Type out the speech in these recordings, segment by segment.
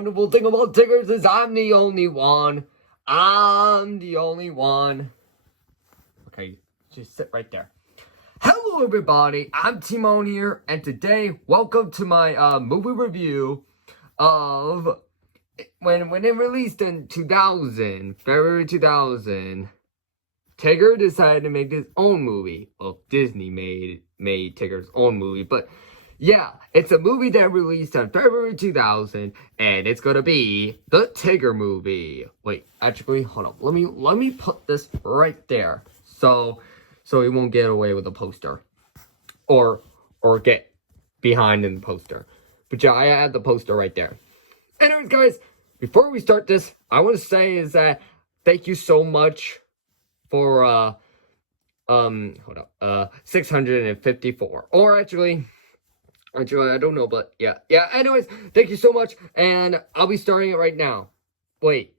wonderful thing about Tiggers is I'm the only one. I'm the only one. Okay, just sit right there. Hello everybody, I'm Timon here, and today, welcome to my movie review of when it released in 2000, February 2000. Tigger decided to make his own movie. Well, Disney made Tigger's own movie, but yeah, it's a movie that released on February 2000, and it's gonna be the Tigger movie. Wait, actually, hold on. Let me put this right there, so he won't get away with the poster, or get behind in the poster. But yeah, I had the poster right there. Anyways, guys, before we start this, I want to say is that thank you so much for 654, or actually, I don't know, but yeah. Anyways, thank you so much, and I'll be starting it right now. Wait.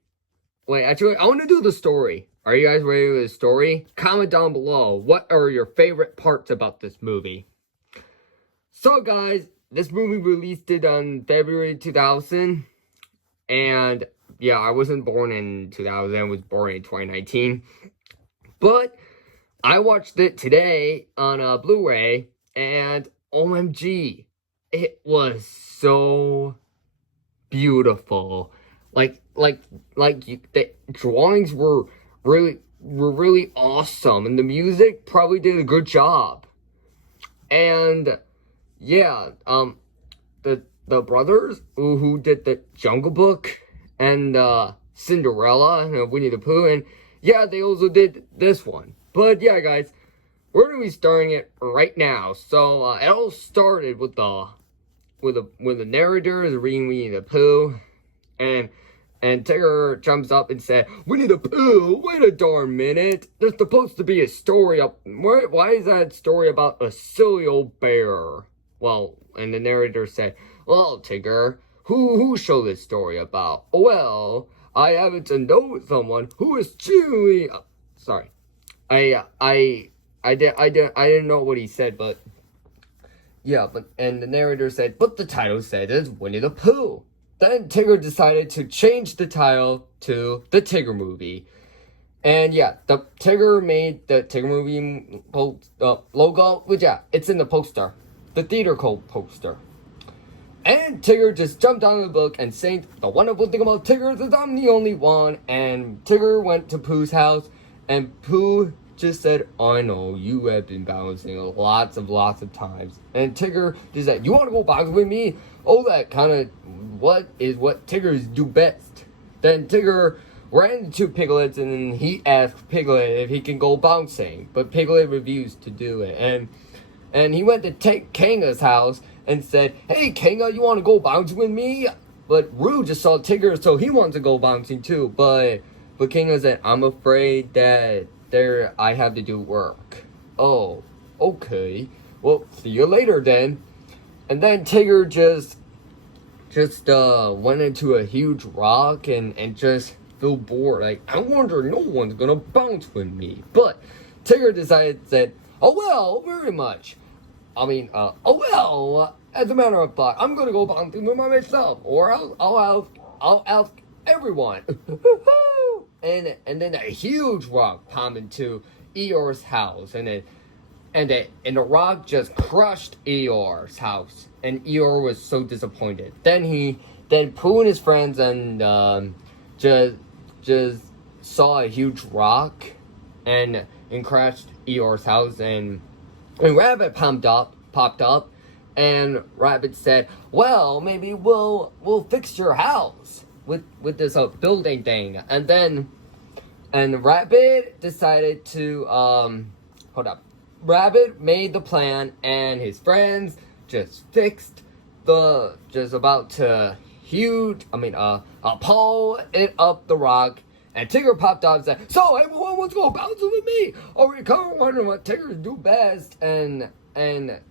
Actually, I want to do the story. Are you guys ready with the story? Comment down below. What are your favorite parts about this movie? So, guys, this movie released it on February 2000, and yeah, I wasn't born in 2000. I was born in 2019, but I watched it today on a Blu-ray, and OMG, it was so beautiful. Like the drawings were really awesome, and the music probably did a good job. And yeah, the brothers who did the Jungle Book and Cinderella and Winnie the Pooh, and yeah, they also did this one. But yeah, guys, we're gonna be starting it right now. So it all started with the narrator is reading Winnie the Pooh, and Tigger jumps up and said, "Winnie the Pooh, wait a darn minute! There's supposed to be a story up. Why is that story about a silly old bear?" Well, and the narrator said, "Well, Tigger, who showed this story about? Well, I happen to know someone who is truly." Sorry, I didn't know what he said, but yeah, and the narrator said, "But the title said it's Winnie the Pooh." Then Tigger decided to change the title to the Tigger movie. And yeah, the Tigger made the Tigger movie logo, which yeah, it's in the poster. The theater code poster. And Tigger just jumped out of the book and sang, "The wonderful thing about Tigger is I'm the only one." And Tigger went to Pooh's house, and Pooh just said, "I know, you have been bouncing lots of times." And Tigger just said, "You want to go bounce with me?" Oh, that kind of what Tiggers do best. Then Tigger ran into Piglet, and he asked Piglet if he can go bouncing, but Piglet refused to do it. And he went to Kanga's house and said, "Hey, Kanga, you want to go bouncing with me?" But Roo just saw Tigger, so he wanted to go bouncing too. But Kanga said, "I'm afraid that I have to do work." "Oh, okay. Well, see you later then." And then Tigger just went into a huge rock and just feel bored. Like, I wonder, no one's gonna bounce with me. But Tigger said, "Oh well, very much. I mean, oh well. As a matter of fact, I'm gonna go bouncing with myself, or I'll ask everyone." And then a huge rock popped into Eeyore's house, and the rock just crushed Eeyore's house, and Eeyore was so disappointed. Then Pooh and his friends and just saw a huge rock and crashed Eeyore's house, and Rabbit popped up, and Rabbit said, "Well, maybe we'll fix your house with this building thing." And Rabbit decided to hold up. Rabbit made the plan, and his friends just fixed pull it up the rock. And Tigger popped up and said, "So everyone wants to go bouncing with me? Or we come wondering what Tiggers do best." And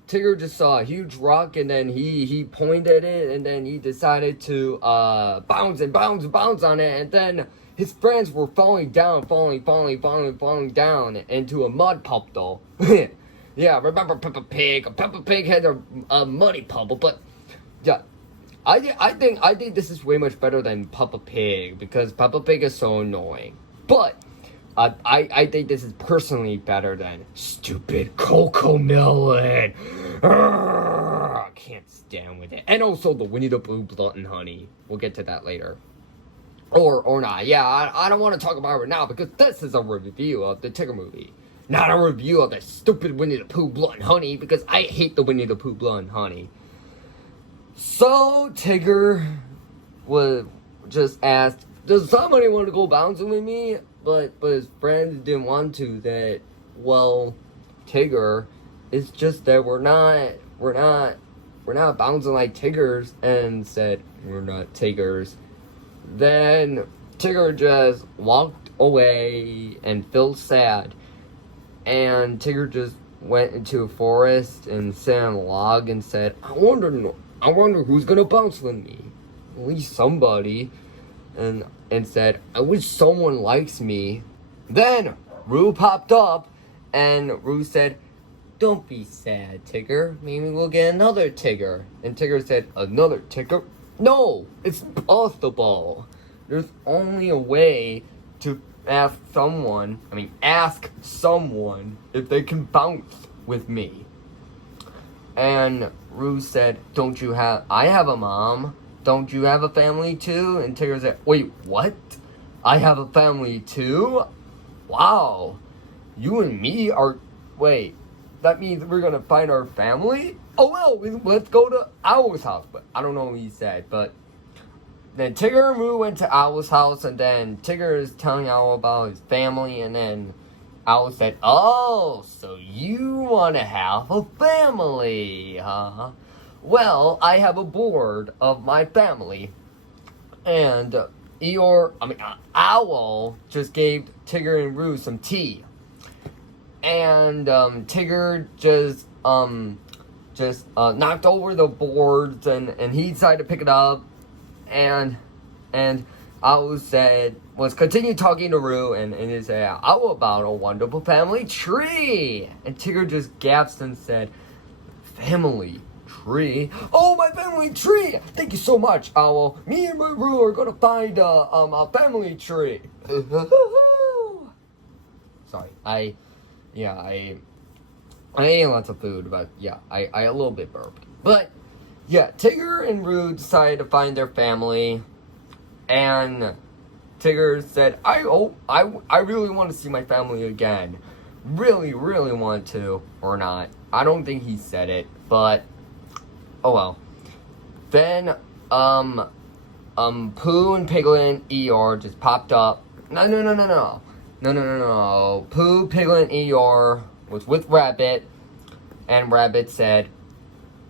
Tigger just saw a huge rock, and then he pointed at it, and then he decided to bounce on it, and then his friends were falling down into a mud puddle. Yeah, remember Peppa Pig? Peppa Pig had a muddy puddle, but yeah. I think this is way much better than Peppa Pig, because Peppa Pig is so annoying. But I think this is personally better than stupid Coco Melon. I can't stand with it. And also the Winnie the Pooh Blood and Honey. We'll get to that later. Or not. Yeah, I don't want to talk about it now, because this is a review of the Tigger movie. Not a review of the stupid Winnie the Pooh Blood and Honey, because I hate the Winnie the Pooh Blood and Honey. So, Tigger was just asked, does somebody want to go bouncing with me? But his friends didn't want to. That, well, Tigger, it's just that we're not bouncing like Tiggers. And said, we're not Tiggers. Then Tigger just walked away and felt sad. And Tigger just went into a forest and sat on a log and said, I wonder who's gonna bounce with me. At least somebody. And said, I wish someone likes me. Then Roo popped up, and Roo said, don't be sad, Tigger. Maybe we'll get another Tigger. And Tigger said, another Tigger? No, it's possible. There's only a way to ask someone if they can bounce with me. And Roo said, I have a mom. Don't you have a family too? And Tigger said, wait, what? I have a family too? Wow. You and me are, wait, that means we're gonna find our family? Oh well, let's go to Owl's house. But I don't know what he said, but then Tigger and Roo went to Owl's house, and then Tigger is telling Owl about his family, and then Owl said, oh, so you want to have a family, huh? Well, I have a board of my family. And Owl just gave Tigger and Roo some tea. And Tigger just knocked over the boards, and he decided to pick it up. And Owl was continue talking to Roo, and he said, Owl about a wonderful family tree. And Tigger just gasped and said, family tree? Oh, my family tree! Thank you so much, Owl. Me and my Roo are gonna find a family tree. Sorry, I ate lots of food, but yeah, I a little bit burped. But yeah, Tigger and Roo decided to find their family, and Tigger said, I really want to see my family again. Really, really want to, or not. I don't think he said it, but oh well. Then, Pooh and Piglet and Eeyore just popped up. No. Pooh, Piglet, and Eeyore was with Rabbit, and Rabbit said,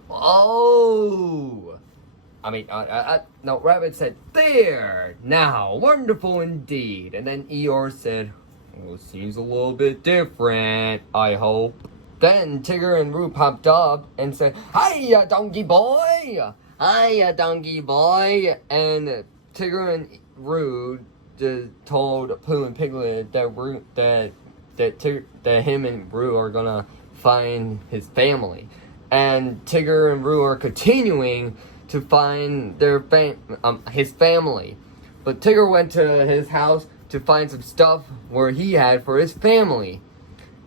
oh. No, Rabbit said, there, now, wonderful indeed. And then Eeyore said, well, it seems a little bit different, I hope. Then Tigger and Roo popped up and said, hiya, donkey boy! Hiya, donkey boy! And Tigger and Roo just told Pooh and Piglet that him and Roo are gonna find his family. And Tigger and Roo are continuing to find his family. But Tigger went to his house to find some stuff where he had for his family.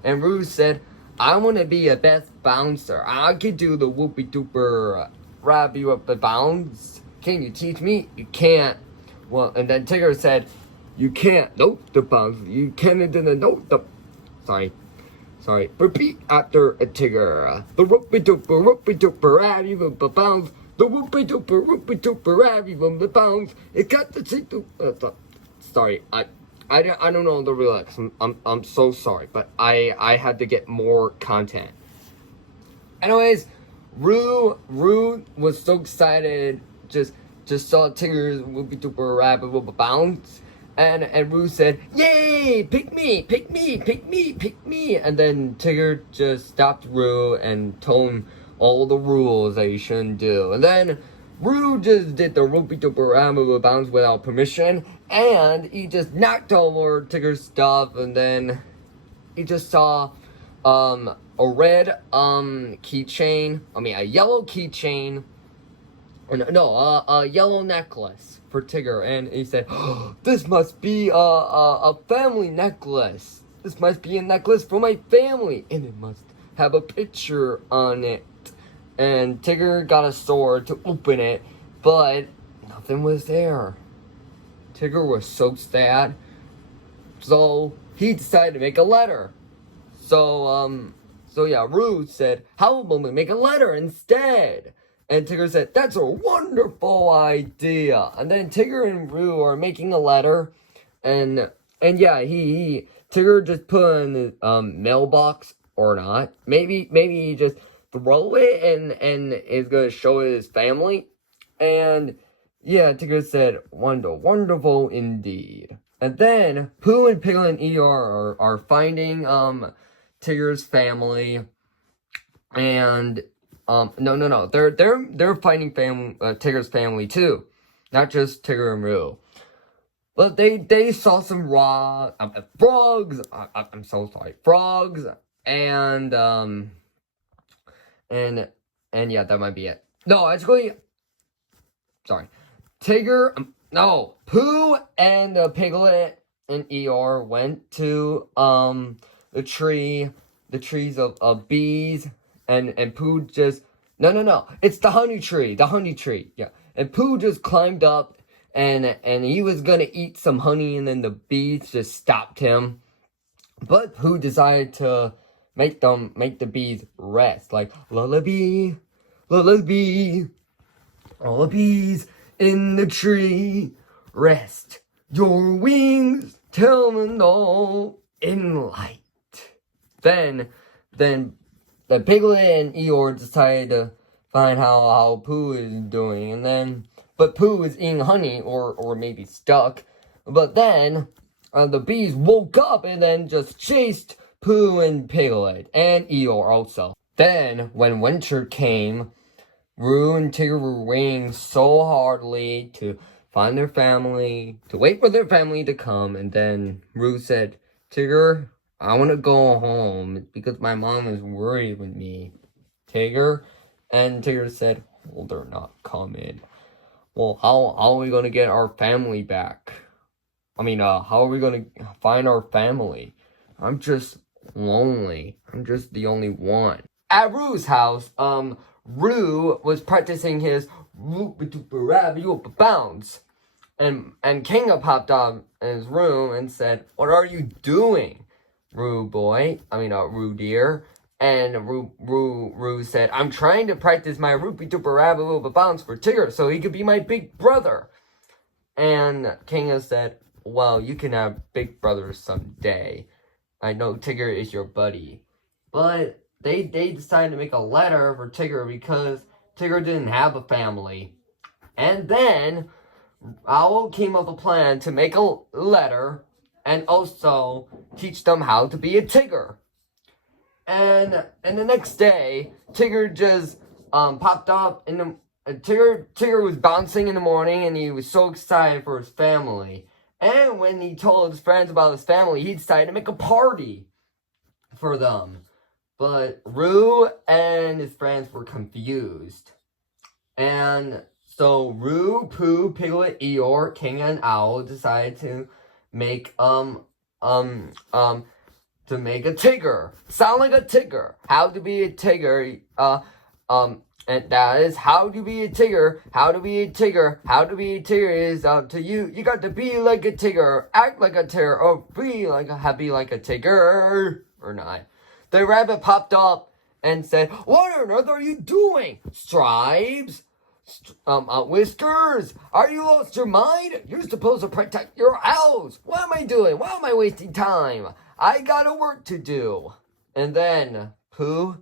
And Roo said, I want to be a best bouncer. I can do the whoopie dooper grab you up the bounce. Can you teach me? You can't. Well, and then Tigger said, you can't note the bounce. You can't note the... Sorry. Repeat after a Tigger. The whoopie dooper grab you up the bounce. The whoopie dooper grab you up the bounce. It got the... Sorry, I don't know the lyrics. I'm so sorry, but I had to get more content. Anyways, Roo was so excited, just saw Tigger's whoopie dooper rabbit whoop bounce, and Roo said, yay, pick me. And then Tigger just stopped Roo and told him all the rules that he shouldn't do. And then Roo just did the whoopie dooper rabbit bounce without permission, and he just knocked over Tigger's stuff, and then he just saw a red a yellow keychain, a yellow necklace for Tigger, and he said, oh, "This must be a family necklace. This must be a necklace for my family, and it must have a picture on it." And Tigger got a sword to open it, but nothing was there. Tigger was so sad, so he decided to make a letter. So yeah, Ruth said, "How about we make a letter instead?" And Tigger said, "That's a wonderful idea." And then Tigger and Roo are making a letter, and yeah, Tigger just put in the mailbox or not. Maybe he just throw it and is gonna show it his family. And yeah, Tigger said, "Wonderful indeed." And then Pooh and Piglet and Eeyore are finding Tigger's family, and no, they're finding Tigger's family too, not just Tigger and Roo. But they saw some frogs. I'm so sorry, frogs, and yeah, that might be it. No, actually, sorry, Pooh and Piglet and Eeyore went to the trees of bees, and Pooh just it's the honey tree, yeah. And Pooh just climbed up, and he was gonna eat some honey, and then the bees just stopped him. But Pooh decided to make the bees rest, like lullaby, lullaby, all the bees in the tree rest your wings till the know in light. Then the Piglet and Eeyore decided to find how Pooh is doing, but Pooh is eating honey or maybe stuck. But then the bees woke up and then just chased Pooh and Piglet and Eeyore also. Then when winter came, Roo and Tigger were waiting so hardly to find their family, to wait for their family to come, and then Roo said, "Tigger, I want to go home because my mom is worried with me." Tigger? And Tigger said, "Well, they're not coming. Well, how are we going to get our family back? How are we going to find our family? I'm just lonely. I'm just the only one." At Roo's house, Roo was practicing his bounce, and Kinga popped up in his room and said, "What are you doing, Roo boy? Roo dear?" And Roo said, "I'm trying to practice my bounce for Tigger so he could be my big brother." And Kinga said, "Well, you can have big brothers someday. I know Tigger is your buddy." But they decided to make a letter for Tigger because Tigger didn't have a family. And then Owl came up with a plan to make a letter and also teach them how to be a Tigger. And the next day, Tigger just popped up Tigger was bouncing in the morning, and he was so excited for his family. And when he told his friends about his family, he decided to make a party for them. But Roo and his friends were confused. And so Roo, Pooh, Piglet, Eeyore, King, and Owl decided to make to make a Tigger. Sound like a Tigger. How to be a Tigger. And that is how to be a Tigger. How to be a Tigger. How to be a Tigger is up to you. You got to be like a Tigger, act like a Tigger, or be like a Tigger, or not. The rabbit popped up and said, "What on earth are you doing? Stripes? Whiskers? Are you lost your mind? You're supposed to protect your house. What am I doing? Why am I wasting time? I got a work to do." And then Pooh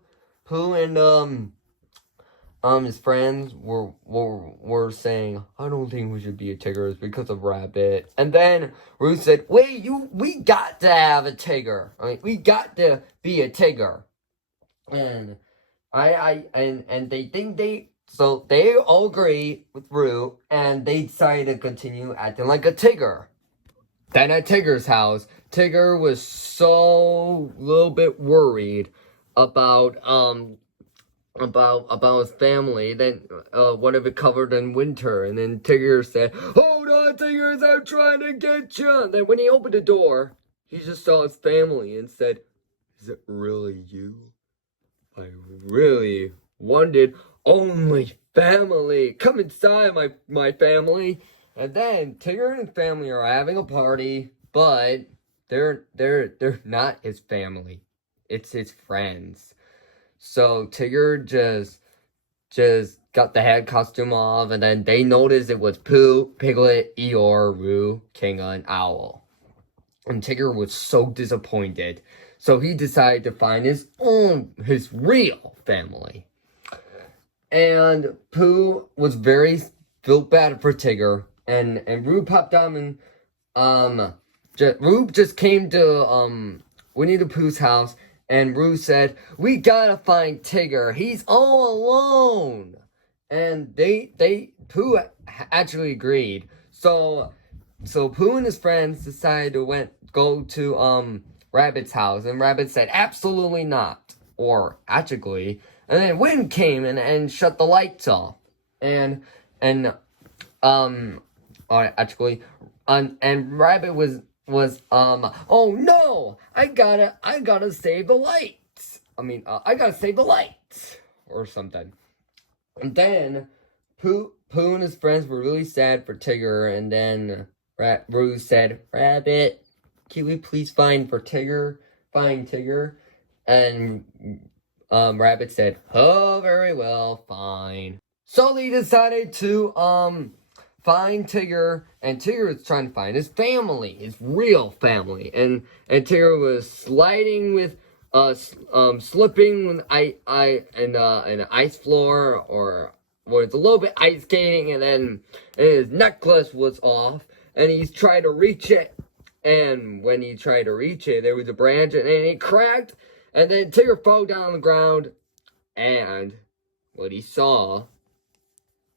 and his friends were saying, "I don't think we should be a Tigger because of Rabbit." And then Ruth said, "Wait, we got to have a Tigger. We got to be a Tigger." And so they all agree with Rue, and they decided to continue acting like a Tigger. Then at Tigger's house, Tigger was so little bit worried about about his family. Then one of it covered in winter, and then Tigger said, "Hold on, Tiggers, I'm trying to get you." And then when he opened the door, he just saw his family and said, "Is it really you? I really wanted only family. Come inside, my family." And then Tigger and his family are having a party, but they're not his family. It's his friends. So Tigger just got the head costume off, and then they noticed it was Pooh, Piglet, Eeyore, Roo, Kinga, and Owl. And Tigger was so disappointed. So he decided to find his real family. And Pooh was felt bad for Tigger. And Roo popped down and Roo just came to Winnie the Pooh's house, and Roo said, "We gotta find Tigger. He's all alone." And Pooh actually agreed. So Pooh and his friends decided to go to Rabbit's house, and Rabbit said, "Absolutely not." Or actually, and then wind came and shut the lights off. And Rabbit was "Oh no, I gotta save the lights. I gotta save the lights," or something. And then Pooh and his friends were really sad for Tigger, and then Roo said, "Rabbit, can we please find Tigger?" And Rabbit said, "Oh, very well, fine." So they decided to find Tigger, and Tigger was trying to find his family, his real family, and Tigger was sliding with slipping with an ice floor, or was a little bit ice skating, and then his necklace was off, and he's trying to reach it, and when he tried to reach it, there was a branch, and it cracked, and then Tigger fell down on the ground, and what he saw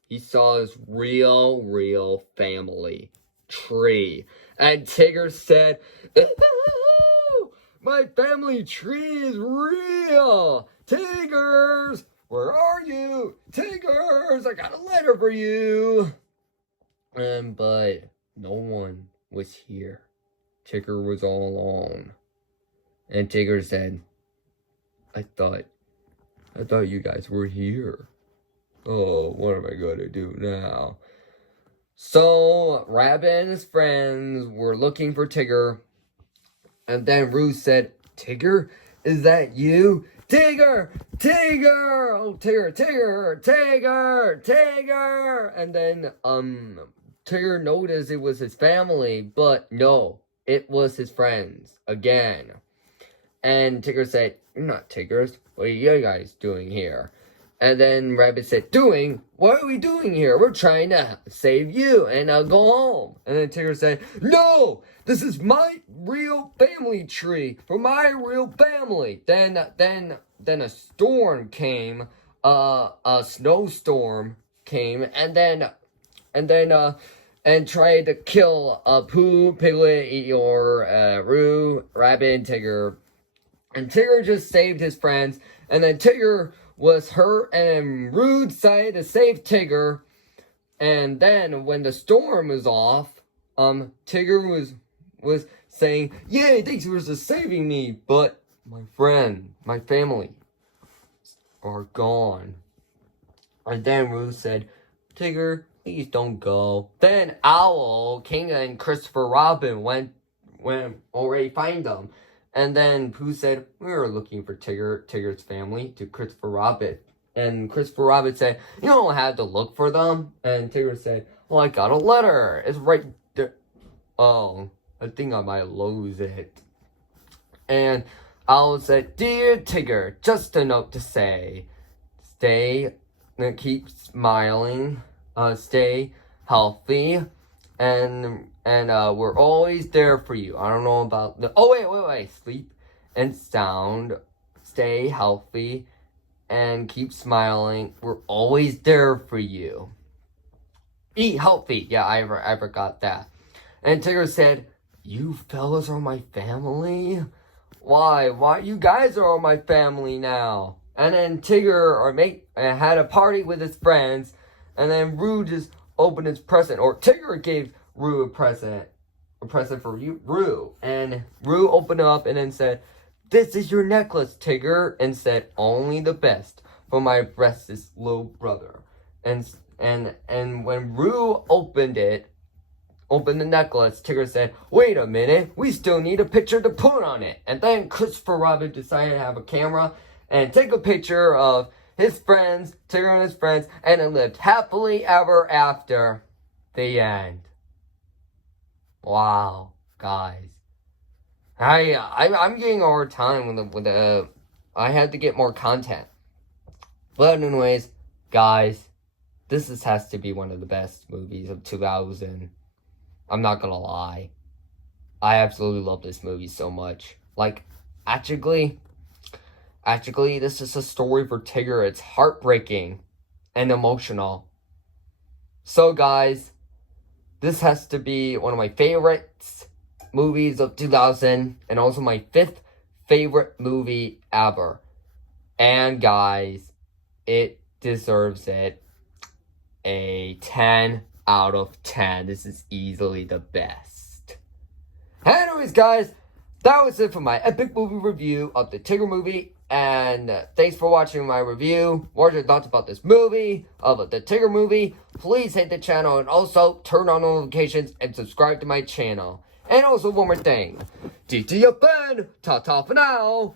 his real family tree. And Tigger said, "Ooh, my family tree is real! Tiggers, where are you? Tiggers, I got a letter for you!" But no one was here. Tigger was all alone. And Tigger said, I thought you guys were here. Oh, what am I going to do now?" So Rabbit and his friends were looking for Tigger. And then Roo said, "Tigger, is that you? Tigger! Tigger! Oh, Tigger, Tigger, Tigger, Tigger!" And then Tigger noticed it was his family, but no, it was his friends again. And Tigger said, "You're not Tiggers. What are you guys doing here?" And then Rabbit said, "Doing? What are we doing here? We're trying to save you and go home." And then Tigger said, "No, this is my real family tree for my real family." Then a storm came, a snowstorm came, and tried to kill Pooh, Piglet, Eeyore, Roo, Rabbit, and Tigger. And Tigger just saved his friends, and then Tigger was hurt, and Roo decided to save Tigger. And then when the storm was off, Tigger was saying, "Yay, thanks for saving me, but my family are gone." And then Roo said, "Tigger, please don't go." Then Owl, Kinga, and Christopher Robin went already find them. And then Pooh said, "We were looking for Tigger's family," to Christopher Robin. And Christopher Robin said, "You don't have to look for them." And Tigger said, "Well, I got a letter. It's right there." Oh, I think I might lose it. And Owl said, "Dear Tigger, just a note to say, keep smiling, stay healthy, and we're always there for you." I don't know about the... Oh, wait. Sleep and sound, stay healthy, and keep smiling. We're always there for you. Eat healthy. Yeah, I forgot that. And Tigger said, "You fellas are my family? Why? You guys are all my family now." And then Tigger, our mate, had a party with his friends. And then Rue just opened his present. Or Tigger gave Rue a present. A present for Rue. And Rue opened it up and then said, "This is your necklace, Tigger." And said, "Only the best for my precious little brother." And when Rue opened the necklace, Tigger said, "Wait a minute, we still need a picture to put on it." And then Christopher Robin decided to have a camera and take a picture of his friends, Tigger and his friends, and it lived happily ever after. The end. Wow, guys. I'm getting a hard time with the I had to get more content. But anyways, guys, this has to be one of the best movies of 2000. I'm not gonna lie. I absolutely love this movie so much. Like, actually, this is a story for Tigger. It's heartbreaking and emotional. So, guys, this has to be one of my favorites movies of 2000 and also my 5th favorite movie ever. And, guys, it deserves it. A 10 out of 10. This is easily the best. Anyways, guys, that was it for my epic movie review of the Tigger movie. And thanks for watching my review. What are your thoughts about this movie, of the Tigger movie? Please hit the channel and also turn on notifications and subscribe to my channel. And also one more thing. TTFN, ta-ta for now.